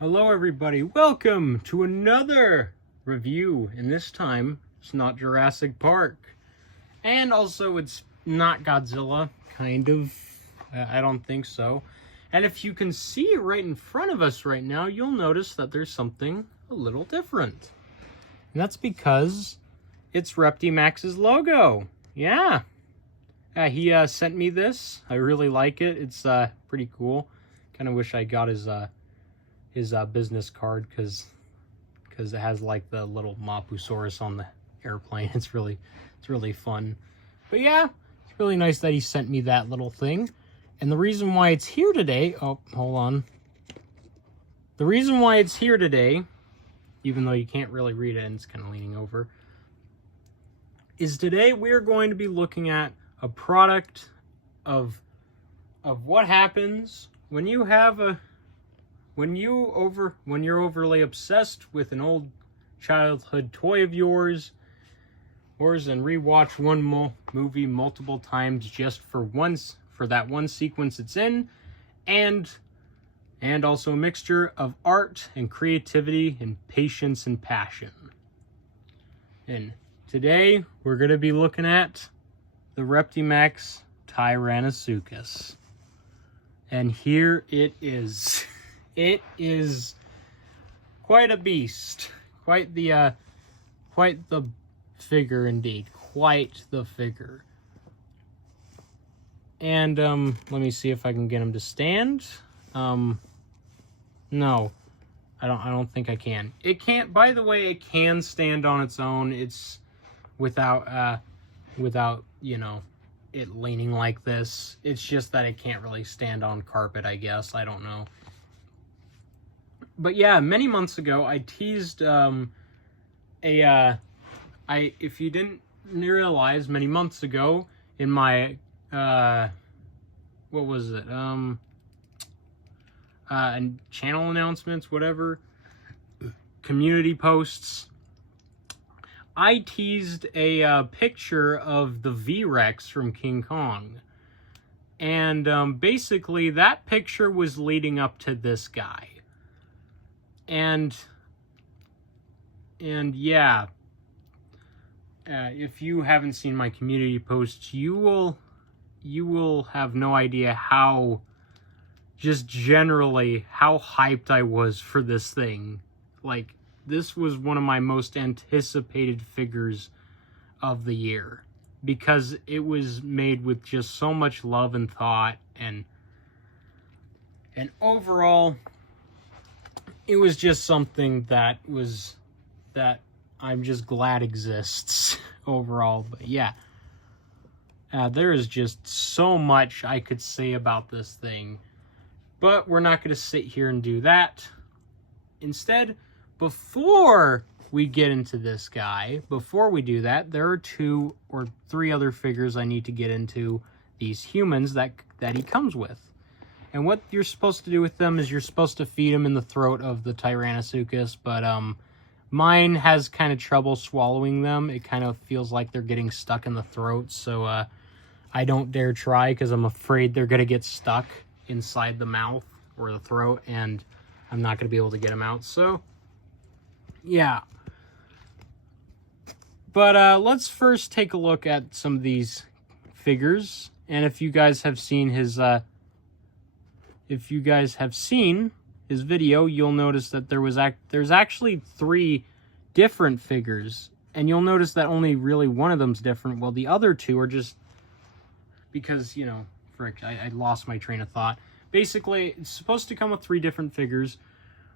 Hello everybody, welcome to another review, and this time it's not Jurassic Park, and also it's not Godzilla, kind of, I don't think so. And if you can see it right in front of us right now, you'll notice that there's something a little different. And that's because it's ReptiMax's logo. Yeah. He sent me this. I really like it. It's pretty cool. Kind of wish I got his business card because it has like the little Mapusaurus on the airplane. It's really fun. But yeah, it's really nice that he sent me that little thing. And the reason why it's here today, oh, hold on. The reason why it's here today, even though you can't really read it and it's kind of leaning over, is today we're going to be looking at a product of what happens when you have when you're overly obsessed with an old childhood toy of yours and rewatch one movie multiple times just for that one sequence it's in, and also a mixture of art and creativity and patience and passion. And today we're going to be looking at the ReptiMax Tyrannasuchus. And here it is. It is quite a beast. Quite the figure indeed. Quite the figure. And let me see if I can get him to stand. No. I don't think I can. It can't, by the way, it can stand on its own. It's without you know, it leaning like this. It's just that it can't really stand on carpet, I guess. I don't know. But yeah, many months ago, I teased if you didn't realize, many months ago in my what was it? And channel announcements, whatever, community posts, I teased a picture of the V-Rex from King Kong. And basically that picture was leading up to this guy. And yeah, if you haven't seen my community posts, you will have no idea how, just generally, how hyped I was for this thing. Like, this was one of my most anticipated figures of the year, because it was made with just so much love and thought, and overall, it was just something that I'm just glad exists overall. But yeah, there is just so much I could say about this thing, but we're not going to sit here and do that. Instead, before we get into this guy, before we do that, there are 2 or 3 other figures I need to get into, these humans that he comes with. And what you're supposed to do with them is you're supposed to feed them in the throat of the Tyrannasuchus, but mine has kind of trouble swallowing them. It kind of feels like they're getting stuck in the throat, so I don't dare try because I'm afraid they're going to get stuck inside the mouth or the throat, and I'm not going to be able to get them out, so yeah. But let's first take a look at some of these figures, and if you guys have seen his video, you'll notice that there's actually 3 different figures, and you'll notice that only really one of them's different. Well, the other 2 are just because, you know, frick, I lost my train of thought. Basically, it's supposed to come with 3 different figures.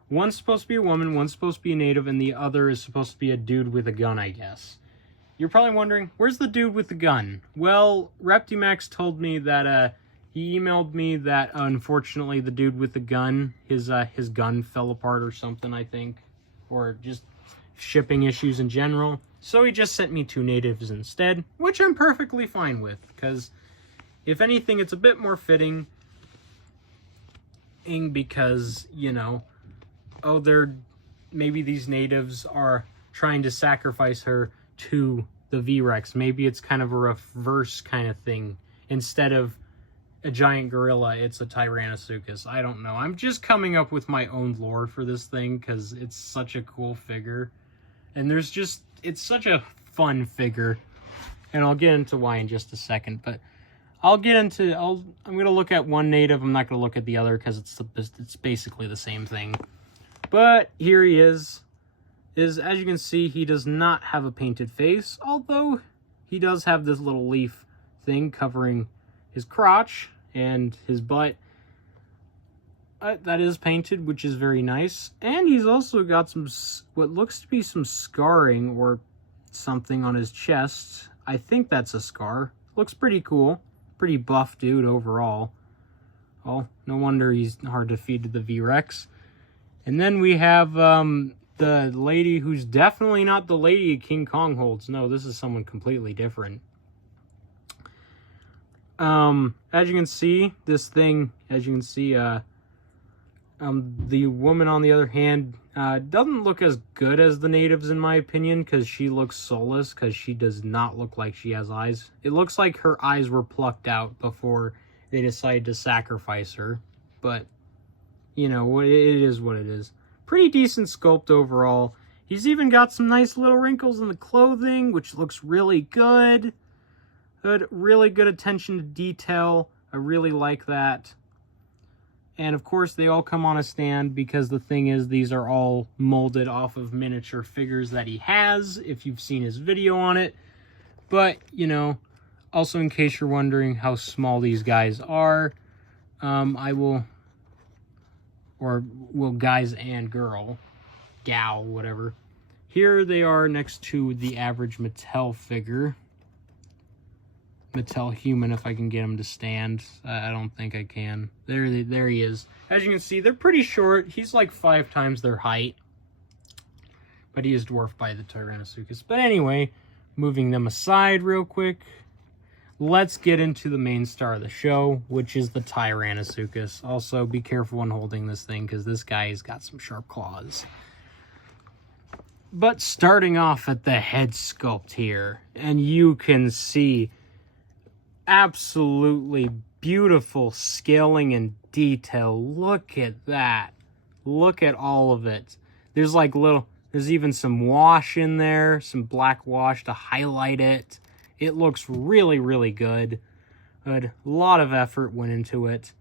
One's supposed to be a woman, one's supposed to be a native, and the other is supposed to be a dude with a gun, I guess. You're probably wondering, where's the dude with the gun? Well, ReptiMax told me that, he emailed me that, unfortunately, the dude with the gun, his gun fell apart or something, I think. Or just shipping issues in general. So he just sent me 2 natives instead, which I'm perfectly fine with, because if anything, it's a bit more fitting, because, you know, maybe these natives are trying to sacrifice her to the V-Rex. Maybe it's kind of a reverse kind of thing. Instead of a giant gorilla, it's a Tyrannasuchus. I don't know. I'm just coming up with my own lore for this thing because it's such a cool figure. And it's such a fun figure. And I'll get into why in just a second, but I'm going to look at one native. I'm not going to look at the other because it's basically the same thing. But here he is. As you can see, he does not have a painted face, although he does have this little leaf thing covering his crotch and his butt. That is painted, which is very nice. And he's also got some, what looks to be some scarring or something on his chest. I think that's a scar. Looks pretty cool. Pretty buff dude overall. Oh, no wonder he's hard to feed to the V-Rex. And then we have the lady who's definitely not the lady King Kong holds. No, this is someone completely different. As you can see, this thing, the woman on the other hand doesn't look as good as the natives in my opinion because she looks soulless because she does not look like she has eyes. It looks like her eyes were plucked out before they decided to sacrifice her. But, you know, it is what it is. Pretty decent sculpt overall. He's even got some nice little wrinkles in the clothing, which looks really good. Really good attention to detail. I really like that. And of course, they all come on a stand because the thing is, these are all molded off of miniature figures that he has, if you've seen his video on it. But, you know, also in case you're wondering how small these guys are, guys and gal, whatever. Here they are next to the average Mattel figure. Mattel human, if I can get him to stand. I don't think I can. There he is. As you can see, they're pretty short. He's like 5 times their height. But he is dwarfed by the Tyrannasuchus. But anyway, moving them aside real quick, let's get into the main star of the show, which is the Tyrannasuchus. Also, be careful when holding this thing, because this guy's got some sharp claws. But starting off at the head sculpt here, and you can see absolutely beautiful scaling and detail. Look at that. Look at all of it. There's even some wash in there, some black wash to highlight it. It looks really, really good. A lot of effort went into it.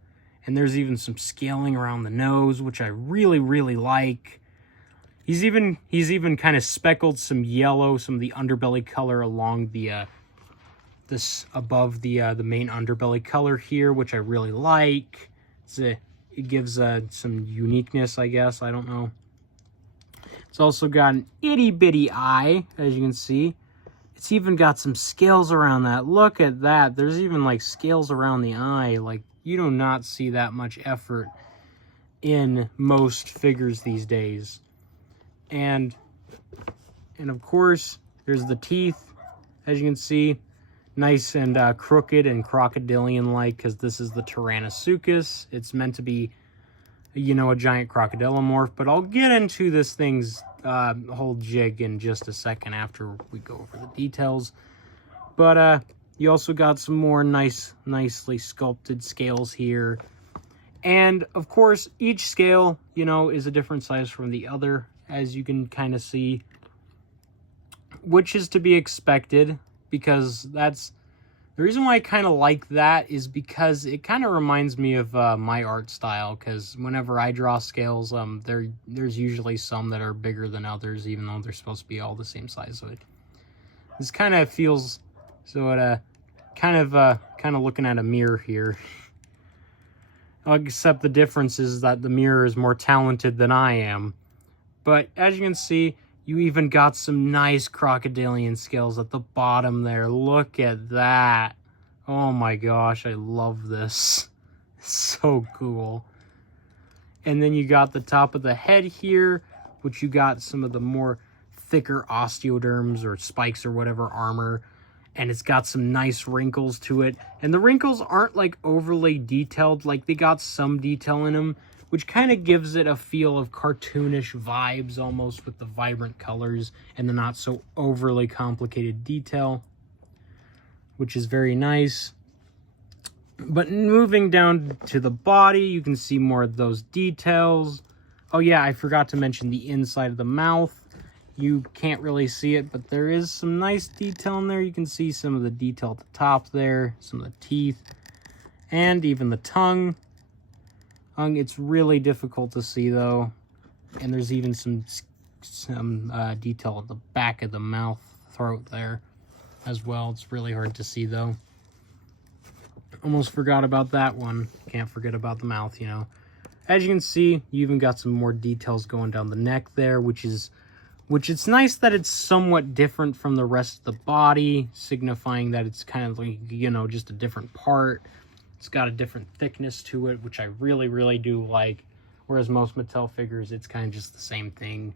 And there's even some scaling around the nose, which I really, really like. He's even kind of speckled some yellow, some of the underbelly color along the above the main underbelly color here, which I really like. It gives some uniqueness, I guess. I don't know. It's also got an itty bitty eye, as you can see. It's even got some scales around that. Look at that. There's even like scales around the eye. Like, you do not see that much effort in most figures these days. And of course, there's the teeth, as you can see. Nice and crooked and crocodilian-like, because this is the Tyrannasuchus. It's meant to be, you know, a giant crocodilomorph. But I'll get into this thing's whole jig in just a second after we go over the details. But you also got some more nicely sculpted scales here. And, of course, each scale, you know, is a different size from the other, as you can kind of see. Which is to be expected. Because that's the reason why I kind of like that is because it kind of reminds me of my art style. Because whenever I draw scales, there's usually some that are bigger than others, even though they're supposed to be all the same size. So this kind of feels kind of looking at a mirror here. Except the difference is that the mirror is more talented than I am. But as you can see, you even got some nice crocodilian scales at the bottom there. Look at that. Oh my gosh, I love this. So cool. And then you got the top of the head here, which you got some of the more thicker osteoderms or spikes or whatever armor. And it's got some nice wrinkles to it. And the wrinkles aren't like overly detailed. Like, they got some detail in them, which kind of gives it a feel of cartoonish vibes almost, with the vibrant colors and the not so overly complicated detail, which is very nice. But moving down to the body, you can see more of those details. Oh yeah, I forgot to mention the inside of the mouth. You can't really see it, but there is some nice detail in there. You can see some of the detail at the top there, some of the teeth, and even the tongue. It's really difficult to see though, and there's even some detail at the back of the mouth, throat there as well. It's really hard to see though. Almost forgot about that one. Can't forget about the mouth, you know. As you can see, you even got some more details going down the neck there, which it's nice that it's somewhat different from the rest of the body, signifying that it's kind of like, you know, just a different part. It's got a different thickness to it, which I really, really do like. Whereas most Mattel figures, it's kind of just the same thing.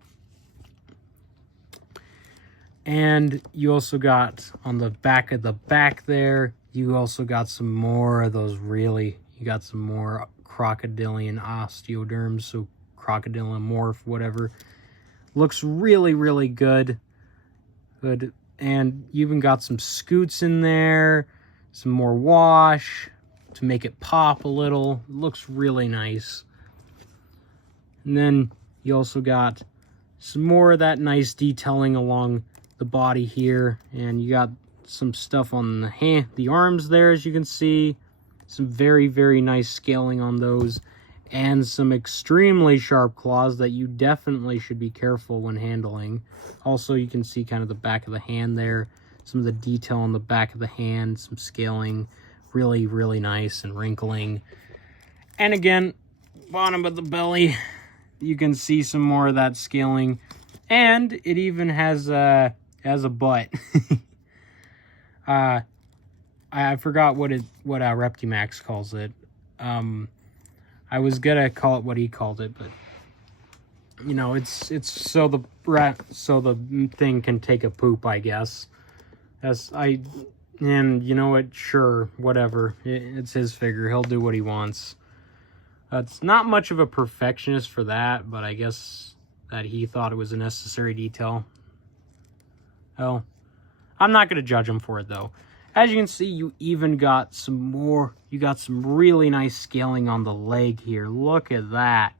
And you also got on the back of the back there, you also got some more of those you got some more crocodilian osteoderms, so crocodilomorph, whatever. Looks really, really good. And you even got some scoots in there, some more wash to make it pop a little. Looks really nice. And then you also got some more of that nice detailing along the body here, and you got some stuff on the arms there, as you can see. Some very, very nice scaling on those, and some extremely sharp claws that you definitely should be careful when handling. Also, you can see kind of the back of the hand there, some of the detail on the back of the hand, some scaling, really, really nice, and wrinkling. And again, bottom of the belly, you can see some more of that scaling, and it even has a butt. I forgot what ReptiMax calls it. I was gonna call it what he called it, but you know, it's so the thing can take a poop, I guess. And you know what? Sure, whatever. It's his figure. He'll do what he wants. It's not much of a perfectionist for that, but I guess that he thought it was a necessary detail. Oh, I'm not going to judge him for it, though. As you can see, you even got some more. You got some really nice scaling on the leg here. Look at that.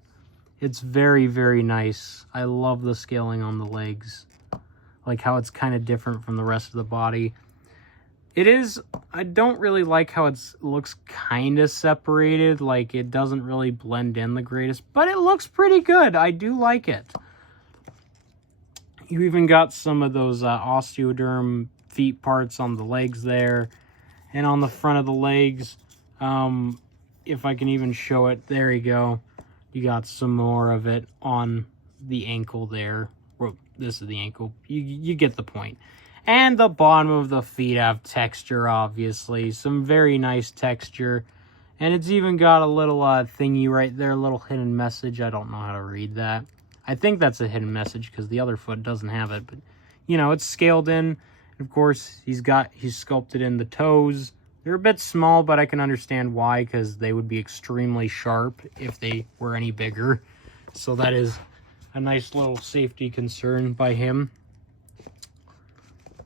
It's very, very nice. I love the scaling on the legs. Like how it's kind of different from the rest of the body. It is, I don't really like how it looks kind of separated. Like it doesn't really blend in the greatest, but it looks pretty good. I do like it. You even got some of those osteoderm feet parts on the legs there. And on the front of the legs, if I can even show it, there you go. You got some more of it on the ankle there. Well, this is the ankle. You get the point. And the bottom of the feet have texture, obviously. Some very nice texture. And it's even got a little thingy right there, a little hidden message. I don't know how to read that. I think that's a hidden message because the other foot doesn't have it. But, you know, it's scaled in. Of course, he's sculpted in the toes. They're a bit small, but I can understand why, because they would be extremely sharp if they were any bigger. So that is a nice little safety concern by him.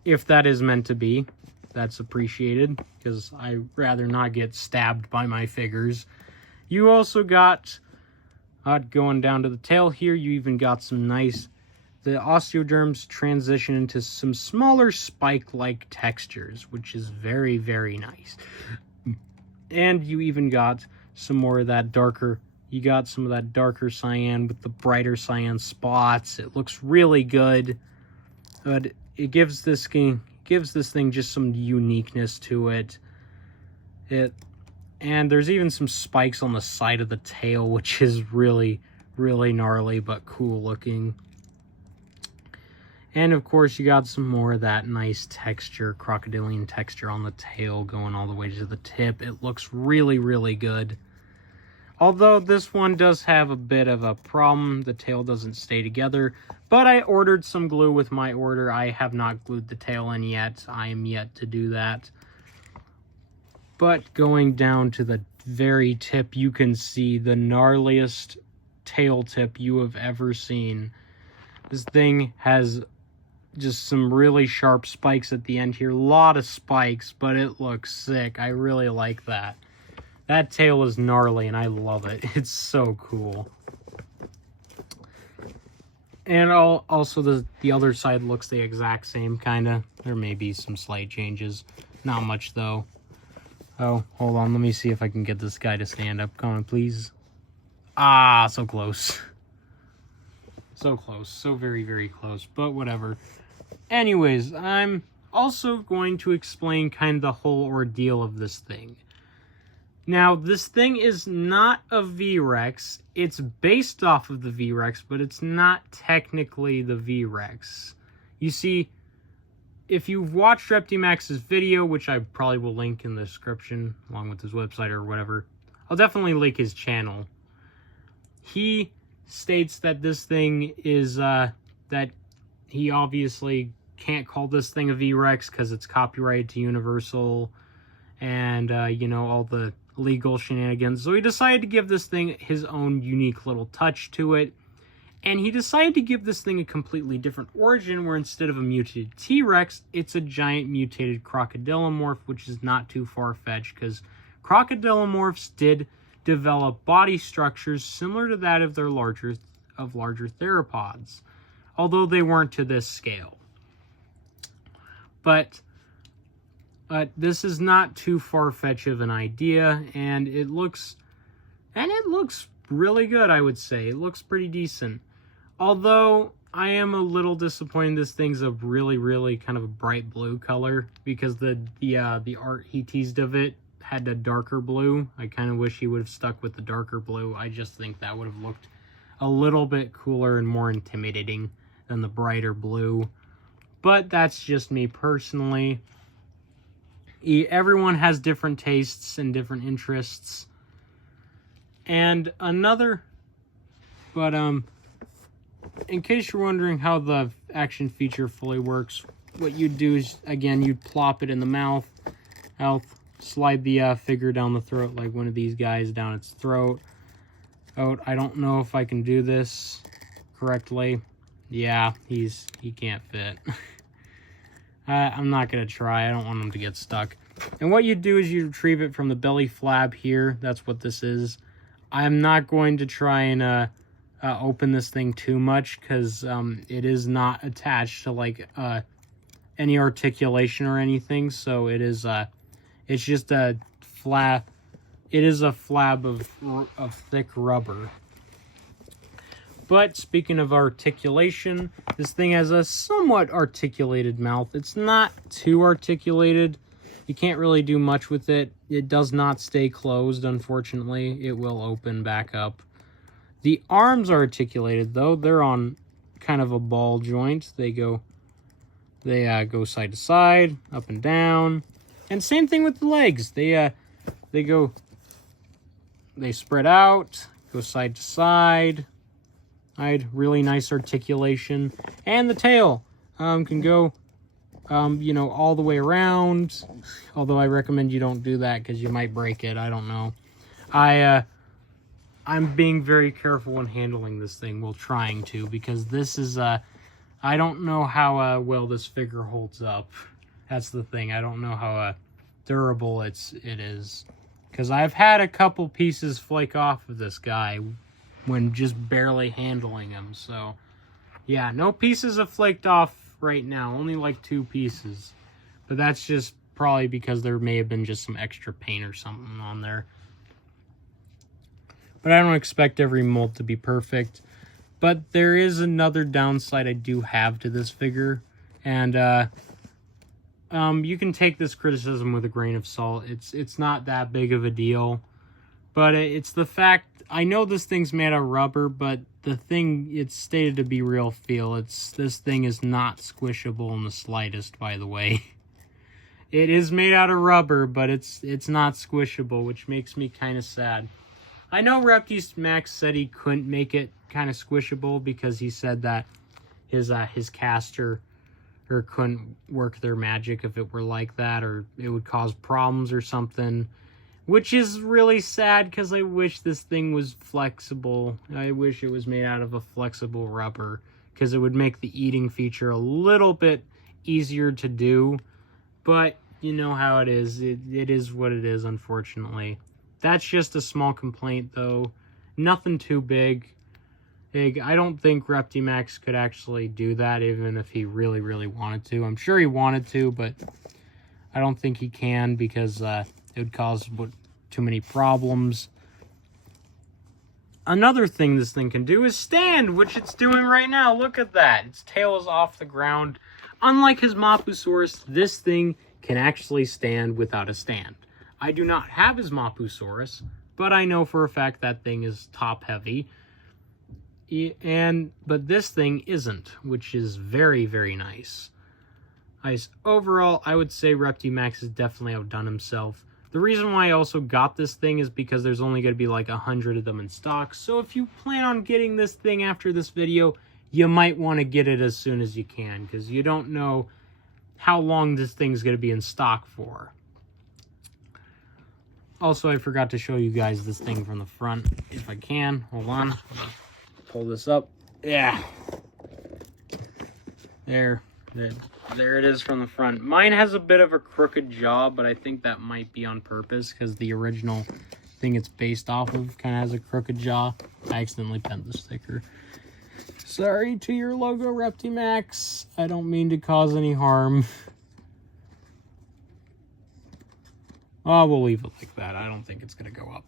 If that is meant to be, that's appreciated, because I'd rather not get stabbed by my figures. You also got, going down to the tail here, you even got some nice, the osteoderms transition into some smaller spike-like textures, which is very, very nice. And you even got some more of that darker, you got some of that darker cyan with the brighter cyan spots. It looks really good, but it gives this thing just some uniqueness to it. And there's even some spikes on the side of the tail, which is really, really gnarly but cool looking. And of course, you got some more of that nice texture, crocodilian texture on the tail going all the way to the tip. It looks really, really good. Although this one does have a bit of a problem. The tail doesn't stay together. But I ordered some glue with my order. I have not glued the tail in yet. I am yet to do that. But going down to the very tip, you can see the gnarliest tail tip you have ever seen. This thing has just some really sharp spikes at the end here. A lot of spikes, but it looks sick. I really like that. That tail is gnarly, and I love it. It's so cool. And also the other side looks the exact same, kind of. There may be some slight changes. Not much, though. Oh, hold on. Let me see if I can get this guy to stand up. Come on, please. Ah, so close. So close. So very, very close. But whatever. Anyways, I'm also going to explain kind of the whole ordeal of this thing. Now, this thing is not a V-Rex. It's based off of the V-Rex, but it's not technically the V-Rex. You see, if you've watched ReptiMax's video, which I probably will link in the description, along with his website or whatever, I'll definitely link his channel. He states that this thing is, that he obviously can't call this thing a V-Rex because it's copyrighted to Universal and, you know, all the legal shenanigans. So he decided to give this thing his own unique little touch to it. And he decided to give this thing a completely different origin, where instead of a mutated T-Rex, it's a giant mutated crocodilomorph, which is not too far-fetched, because crocodilomorphs did develop body structures similar to that of their larger theropods, although they weren't to this scale. But this is not too far-fetched of an idea, and it looks really good, I would say. It looks pretty decent. Although, I am a little disappointed this thing's a really, really kind of a bright blue color, because the art he teased of it had a darker blue. I kind of wish he would have stuck with the darker blue. I just think that would have looked a little bit cooler and more intimidating than the brighter blue. But that's just me personally. Everyone has different tastes and different interests. And in case you're wondering how the action feature fully works, what you'd do is, again, you'd plop it in the mouth, slide the figure down the throat like one of these guys down its throat. Oh, I don't know if I can do this correctly. Yeah, he can't fit. I'm not going to try. I don't want him to get stuck. And what you do is you retrieve it from the belly flap here. That's what this is. I'm not going to try and open this thing too much, because it is not attached to like any articulation or anything. So it is it's just a flap. It is a flab of thick rubber. But speaking of articulation, this thing has a somewhat articulated mouth. It's not too articulated. You can't really do much with it. It does not stay closed, unfortunately. It will open back up. The arms are articulated, though. They're on kind of a ball joint. They go side to side, up and down. And same thing with the legs. They spread out, go side to side. Really nice articulation. And the tail can go, you know, all the way around. Although I recommend you don't do that because you might break it. I don't know. I'm being very careful when handling this thing while trying to, because this is, I don't know how well this figure holds up. That's the thing. I don't know how durable it is. Because I've had a couple pieces flake off of this guy when just barely handling him. So, yeah, no pieces have flaked off right now. Only like 2 pieces. But that's just probably because there may have been just some extra paint or something on there. But I don't expect every mold to be perfect. But there is another downside I do have to this figure. And you can take this criticism with a grain of salt. It's not that big of a deal. But it's the fact, I know this thing's made of rubber, but the thing, it's stated to be real feel. This thing is not squishable in the slightest, by the way. It is made out of rubber, but it's not squishable, which makes me kind of sad. I know ReptiMax said he couldn't make it kind of squishable because he said that his caster couldn't work their magic if it were like that, or it would cause problems or something. Which is really sad, because I wish this thing was flexible. I wish it was made out of a flexible rubber, because it would make the eating feature a little bit easier to do. But you know how it is. It is what it is, unfortunately. That's just a small complaint, though. Nothing too big. I don't think ReptiMax could actually do that, even if he really, really wanted to. I'm sure he wanted to, but I don't think he can because it would cause too many problems. Another thing this thing can do is stand, which it's doing right now. Look at that. Its tail is off the ground. Unlike his Mapusaurus, this thing can actually stand without a stand. I do not have his Mapusaurus, but I know for a fact that thing is top heavy. But this thing isn't, which is very, very nice. Overall, I would say ReptiMax has definitely outdone himself. The reason why I also got this thing is because there's only going to be like 100 of them in stock. So if you plan on getting this thing after this video, you might want to get it as soon as you can, because you don't know how long this thing's going to be in stock for. Also, I forgot to show you guys this thing from the front, if I can. Hold on. Pull this up. Yeah. There it is from the front. Mine has a bit of a crooked jaw, but I think that might be on purpose because the original thing it's based off of kind of has a crooked jaw. I accidentally bent the sticker. Sorry to your logo, ReptiMax. I don't mean to cause any harm. Oh, we'll leave it like that. I don't think it's gonna go up.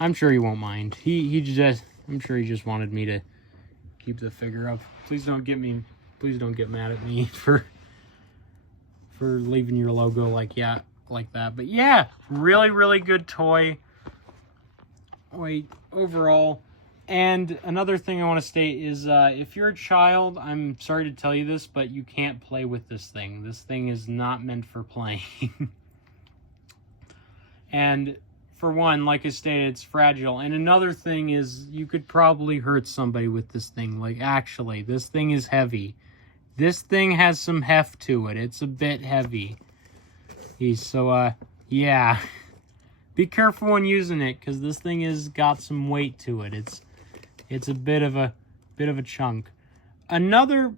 I'm sure he won't mind. I'm sure he just wanted me to keep the figure up. Please don't get mad at me for leaving your logo like that. But yeah, really, really good toy. Overall. And another thing I want to state is if you're a child, I'm sorry to tell you this, but you can't play with this thing. This thing is not meant for playing. And for one, like I stated, it's fragile. And another thing is you could probably hurt somebody with this thing. Like, actually, this thing is heavy. This thing has some heft to it. It's a bit heavy. Yeah. Be careful when using it, because this thing has got some weight to it. It's a bit of a chunk. Another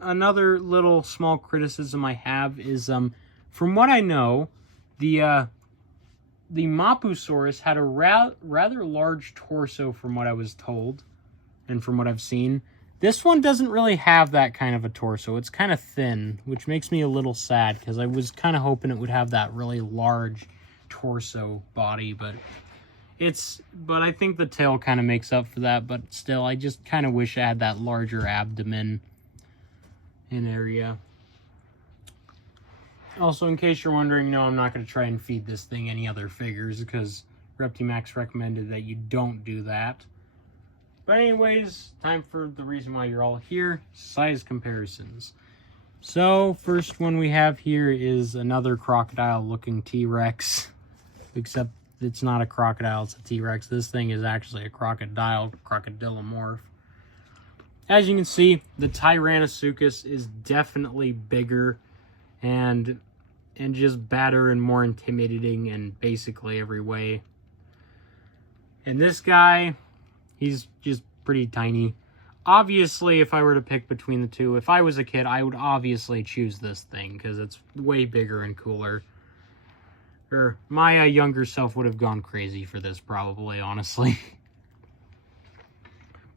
little small criticism I have is from what I know, the Mapusaurus had a rather large torso from what I was told and from what I've seen. This one doesn't really have that kind of a torso. It's kind of thin, which makes me a little sad because I was kind of hoping it would have that really large torso body, but I think the tail kind of makes up for that, but still, I just kind of wish I had that larger abdomen in area. Also, in case you're wondering, no, I'm not going to try and feed this thing any other figures because ReptiMax recommended that you don't do that. But anyways, time for the reason why you're all here, size comparisons. So, first one we have here is another crocodile-looking T-Rex, except it's not a crocodile, it's a T-Rex. This thing is actually a crocodilomorph. As you can see, the Tyrannasuchus is definitely bigger and just badder and more intimidating in basically every way. And this guy, he's just pretty tiny. Obviously, if I were to pick between the two, if I was a kid, I would obviously choose this thing because it's way bigger and cooler. Or my younger self would have gone crazy for this probably, honestly.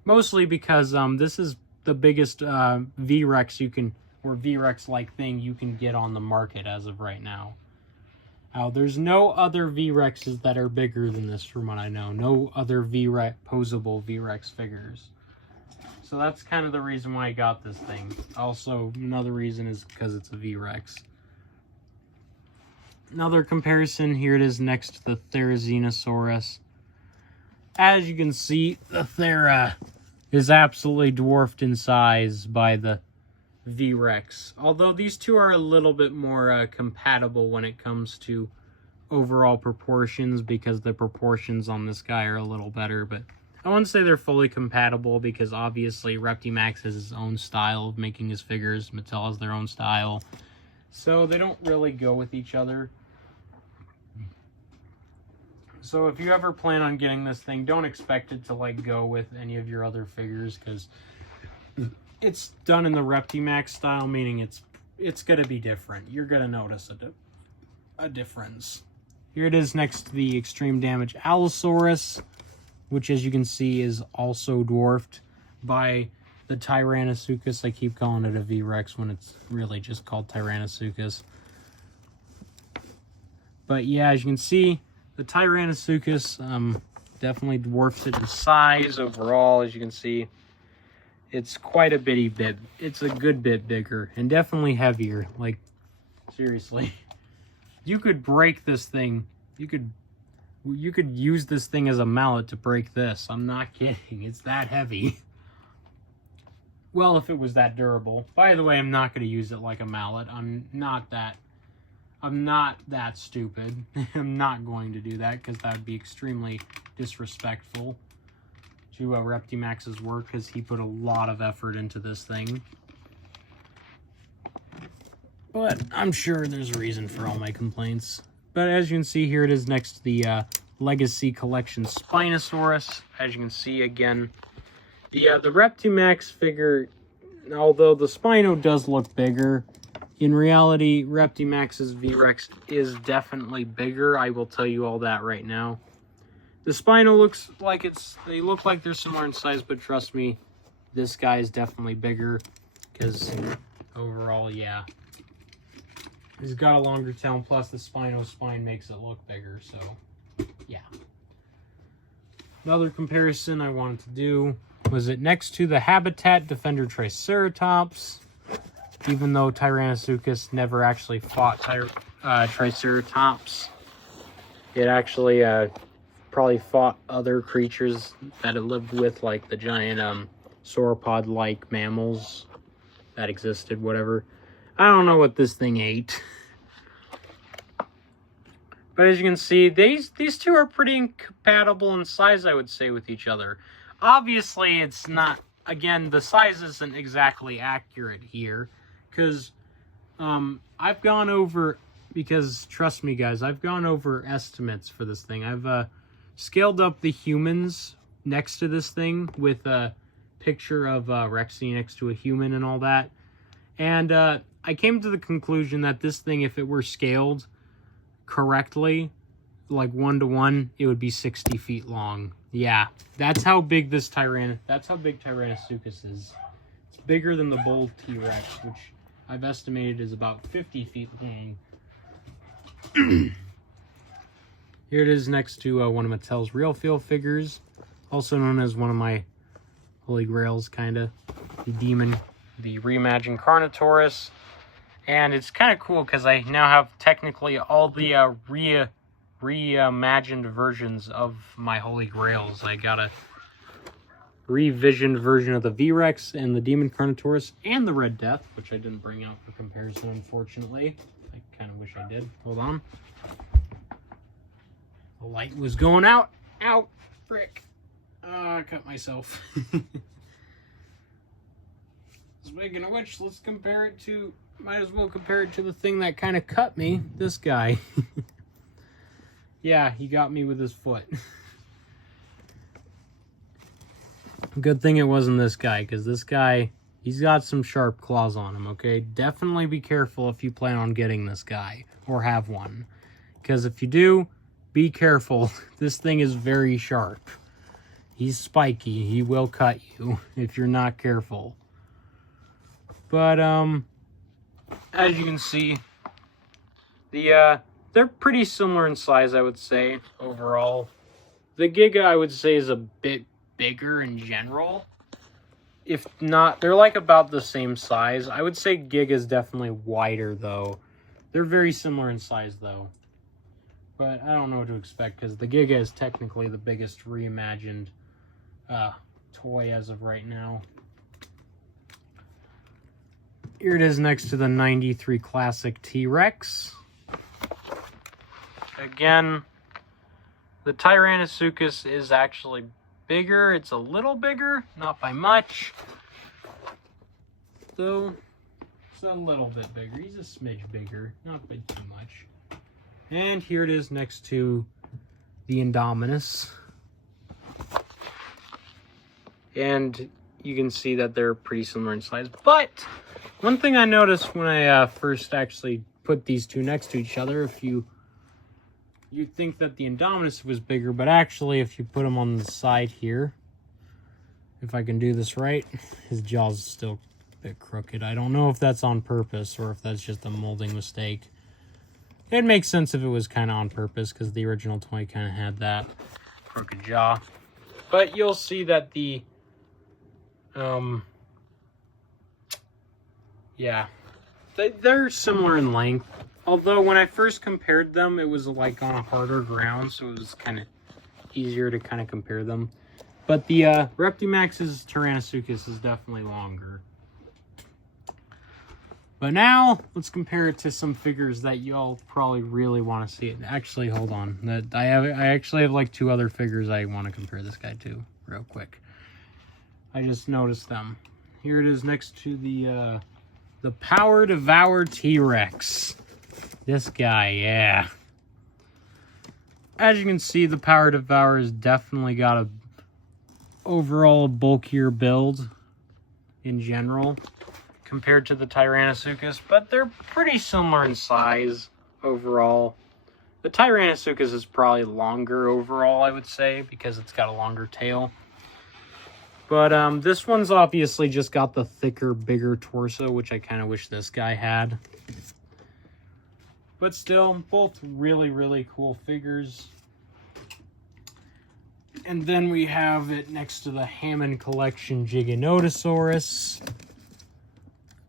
Mostly because this is the biggest V-Rex you can, or V-Rex-like thing you can get on the market as of right now. There's no other V-Rexes that are bigger than this from what I know. No other posable V-Rex figures. So that's kind of the reason why I got this thing. Also, another reason is because it's a V-Rex. Another comparison, here it is next to the Tyrannasuchus. As you can see, the Thera is absolutely dwarfed in size by the V-Rex. Although these two are a little bit more compatible when it comes to overall proportions, because the proportions on this guy are a little better, but I wouldn't say they're fully compatible because obviously ReptiMax has his own style of making his figures. Mattel has their own style. So they don't really go with each other. So if you ever plan on getting this thing, don't expect it to like go with any of your other figures because it's done in the ReptiMax style, meaning it's going to be different. You're going to notice a difference. Here it is next to the extreme damage Allosaurus, which as you can see is also dwarfed by the Tyrannasuchus. I keep calling it a V-Rex when it's really just called Tyrannasuchus. But yeah, as you can see, the Tyrannasuchus definitely dwarfs it in size overall. As you can see, it's quite a bit. It's a good bit bigger and definitely heavier. Like, seriously. You could break this thing. You could use this thing as a mallet to break this. I'm not kidding. It's that heavy. Well, if it was that durable. By the way, I'm not going to use it like a mallet. I'm not that stupid. I'm not going to do that because that would be extremely disrespectful to ReptiMax's work, because he put a lot of effort into this thing. But I'm sure there's a reason for all my complaints. But as you can see, here it is next to the Legacy Collection Spinosaurus. As you can see, again, the ReptiMax figure, although the Spino does look bigger, in reality, ReptiMax's V-Rex is definitely bigger. I will tell you all that right now. The Spino looks like they look like they're similar in size, but trust me, this guy is definitely bigger, because overall, yeah. He's got a longer tail, plus the Spino spine makes it look bigger, so yeah. Another comparison I wanted to do was it next to the Habitat Defender Triceratops, even though Tyrannasuchus never actually fought Triceratops. It actually probably fought other creatures that it lived with, like the giant sauropod-like mammals that existed, whatever. I don't know what this thing ate. But as you can see, these two are pretty incompatible in size, I would say, with each other. Obviously, it's not, again, the size isn't exactly accurate here. Because I've gone over, because trust me guys, I've gone over estimates for this thing. I've scaled up the humans next to this thing with a picture of Rexy next to a human and all that. And I came to the conclusion that this thing, if it were scaled correctly, like 1-to-1, it would be 60 feet long. Yeah, that's how big this Tyrannasuchus is. It's bigger than the bull T-Rex, which I've estimated is about 50 feet long. Here it is next to one of Mattel's Real Feel figures, also known as one of my holy grails, kinda. The reimagined Carnotaurus. And it's kind of cool because I now have technically all the reimagined versions of my holy grails. I got a revisioned version of the V-Rex and the Demon Carnotaurus and the Red Death, which I didn't bring out for comparison, unfortunately. I kind of wish I did. Hold on. The light was going out. Out. Frick. I cut myself. Speaking of which, let's compare it to... Might as well compare it to the thing that kind of cut me. This guy. Yeah, he got me with his foot. Good thing it wasn't this guy, because this guy, he's got some sharp claws on him, okay? Definitely be careful if you plan on getting this guy, or have one. Because if you do, be careful. This thing is very sharp. He's spiky. He will cut you if you're not careful. But, as you can see, they're pretty similar in size, I would say, overall. The Giga, I would say, is a bit bigger in general. If not, they're like about the same size. I would say Giga is definitely wider, though. They're very similar in size, though. But I don't know what to expect, because the Giga is technically the biggest reimagined toy as of right now. Here it is next to the 93 Classic T-Rex. Again, the Tyrannasuchus is actually bigger. It's a little bigger, not by much. Though, it's a little bit bigger. He's a smidge bigger, not by too much. And here it is next to the Indominus. And you can see that they're pretty similar in size. But one thing I noticed when I first actually put these two next to each other, if you you'd think that the Indominus was bigger, but actually if you put him on the side here, if I can do this right, his jaw's still a bit crooked. I don't know if that's on purpose or if that's just a molding mistake. It makes sense if it was kind of on purpose, because the original toy kind of had that crooked jaw. But you'll see that the, yeah, they're similar in length. Although when I first compared them, it was like on a harder ground, so it was kind of easier to kind of compare them. But the ReptiMax's Tyrannasuchus is definitely longer. But now, let's compare it to some figures that y'all probably really want to see. Actually, hold on. I actually have like 2 other figures I want to compare this guy to real quick. I just noticed them. Here it is next to the Power Devour T-Rex. This guy, yeah. As you can see, the Power Devourer has definitely got a overall bulkier build in general compared to the Tyrannasuchus, but they're pretty similar in size overall. The Tyrannasuchus is probably longer overall, I would say, because it's got a longer tail. But this one's obviously just got the thicker, bigger torso, which I kind of wish this guy had. But still, both really, really cool figures. And then we have it next to the Hammond Collection Giganotosaurus.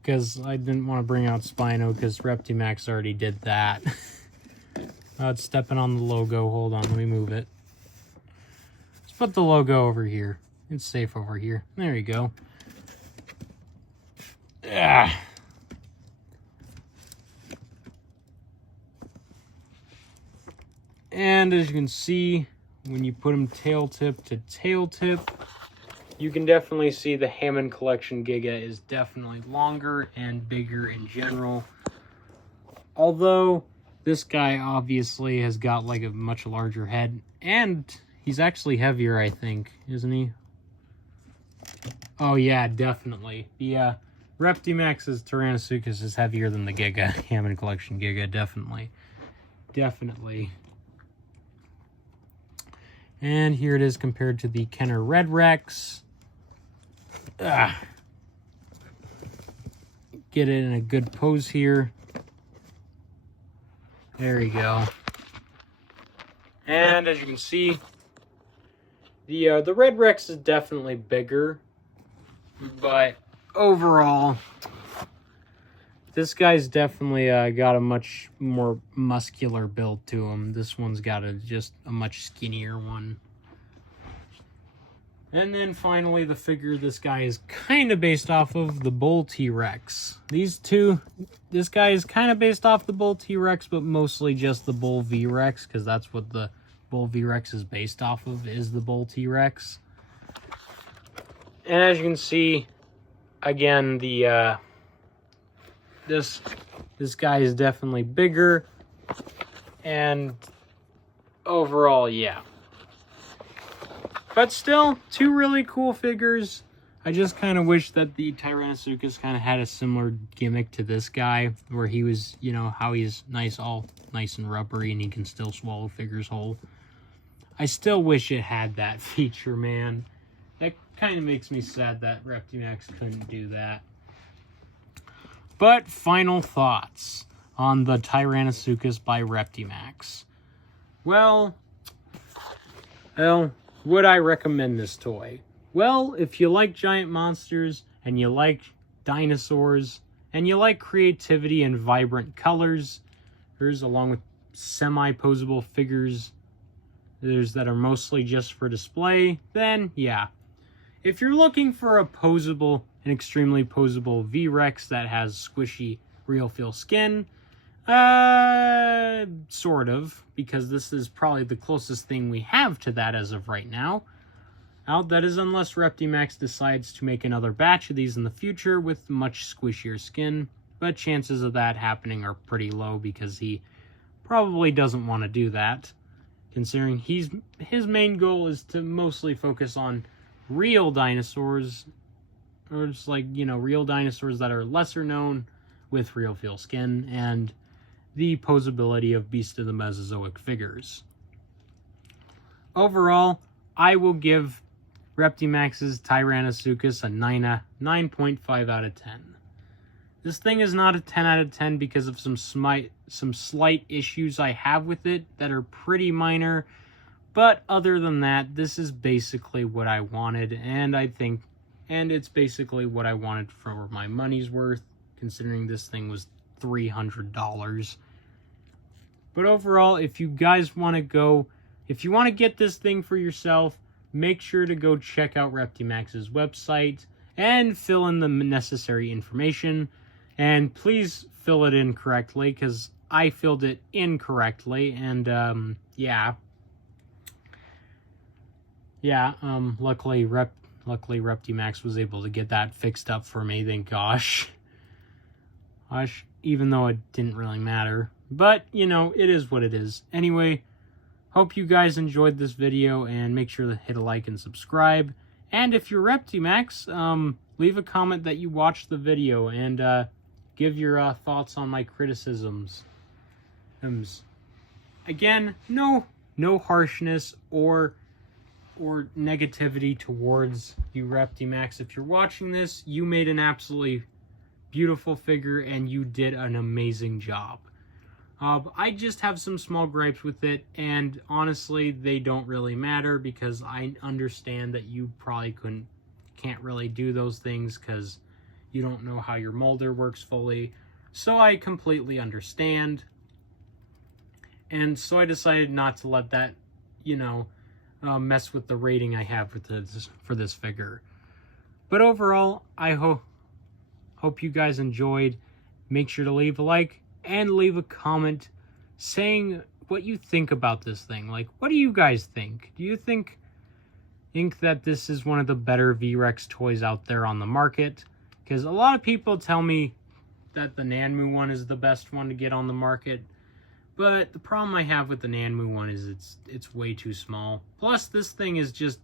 Because I didn't want to bring out Spino, because ReptiMax already did that. It's stepping on the logo. Hold on, let me move it. Let's put the logo over here. It's safe over here. There you go. Yeah. And as you can see, when you put them tail tip to tail tip, you can definitely see the Hammond Collection Giga is definitely longer and bigger in general. Although this guy obviously has got like a much larger head, and he's actually heavier, I think, isn't he? Oh yeah, definitely. The ReptiMax's Tyrannasuchus is heavier than the Giga, Hammond Collection Giga, definitely. Definitely. And here it is compared to the Kenner Red Rex. Get it in a good pose here. There you go. And as you can see, the Red Rex is definitely bigger, but overall, this guy's definitely got a much more muscular build to him. This one's got just a much skinnier one. And then finally, the figure this guy is kind of based off of, the Bull T-Rex. These two, this guy is kind of based off the Bull T-Rex, but mostly just the Bull V-Rex, because that's what the Bull V-Rex is based off of, is the Bull T-Rex. And as you can see, again, the this guy is definitely bigger, and overall, yeah. But still, 2 really cool figures. I just kind of wish that the Tyrannasuchus kind of had a similar gimmick to this guy, where he was, you know, how he's nice, all nice and rubbery, and he can still swallow figures whole. I still wish it had that feature, man. That kind of makes me sad that ReptiMax couldn't do that. But final thoughts on the Tyrannasuchus by ReptiMax. Well, would I recommend this toy? Well, if you like giant monsters, and you like dinosaurs, and you like creativity and vibrant colors, along with semi-posable figures that are mostly just for display, then yeah. If you're looking for a posable, an extremely posable V-Rex that has squishy, real feel skin, sort of, because this is probably the closest thing we have to that as of right now. That is unless ReptiMax decides to make another batch of these in the future with much squishier skin, but chances of that happening are pretty low because he probably doesn't want to do that, considering his main goal is to mostly focus on real dinosaurs, or just like, you know, real dinosaurs that are lesser known with real feel skin, and the posability of Beast of the Mesozoic figures. Overall, I will give ReptiMax's Tyrannasuchus a 9.5 out of 10. This thing is not a 10 out of 10 because of some slight issues I have with it that are pretty minor. But other than that, this is basically what I wanted, and it's basically what I wanted for my money's worth, considering this thing was $300. But overall, if you guys want to get this thing for yourself, make sure to go check out ReptiMax's website and fill in the necessary information. And please fill it in correctly, because I filled it incorrectly, and yeah, luckily ReptiMax was able to get that fixed up for me, thank gosh. Even though it didn't really matter. But, you know, it is what it is. Anyway, hope you guys enjoyed this video, and make sure to hit a like and subscribe. And if you're ReptiMax, leave a comment that you watched the video, and give your thoughts on my criticisms. Again, no harshness or negativity towards you, ReptiMax. If you're watching this, you made an absolutely beautiful figure, and you did an amazing job. I just have some small gripes with it, and honestly, they don't really matter, because I understand that you probably can't really do those things because you don't know how your molder works fully. So I completely understand. And so I decided not to let that, mess with the rating I have for this figure. But overall, I hope you guys enjoyed. Make sure to leave a like and leave a comment saying what you think about this thing. Like, what do you guys think? Do you think that this is one of the better V-Rex toys out there on the market? Because a lot of people tell me that the Nanmu one is the best one to get on the market. But the problem I have with the Nanmu one is it's way too small. Plus, this thing has just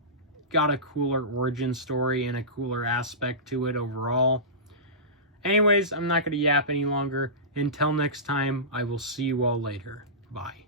got a cooler origin story and a cooler aspect to it overall. Anyways, I'm not going to yap any longer. Until next time, I will see you all later. Bye.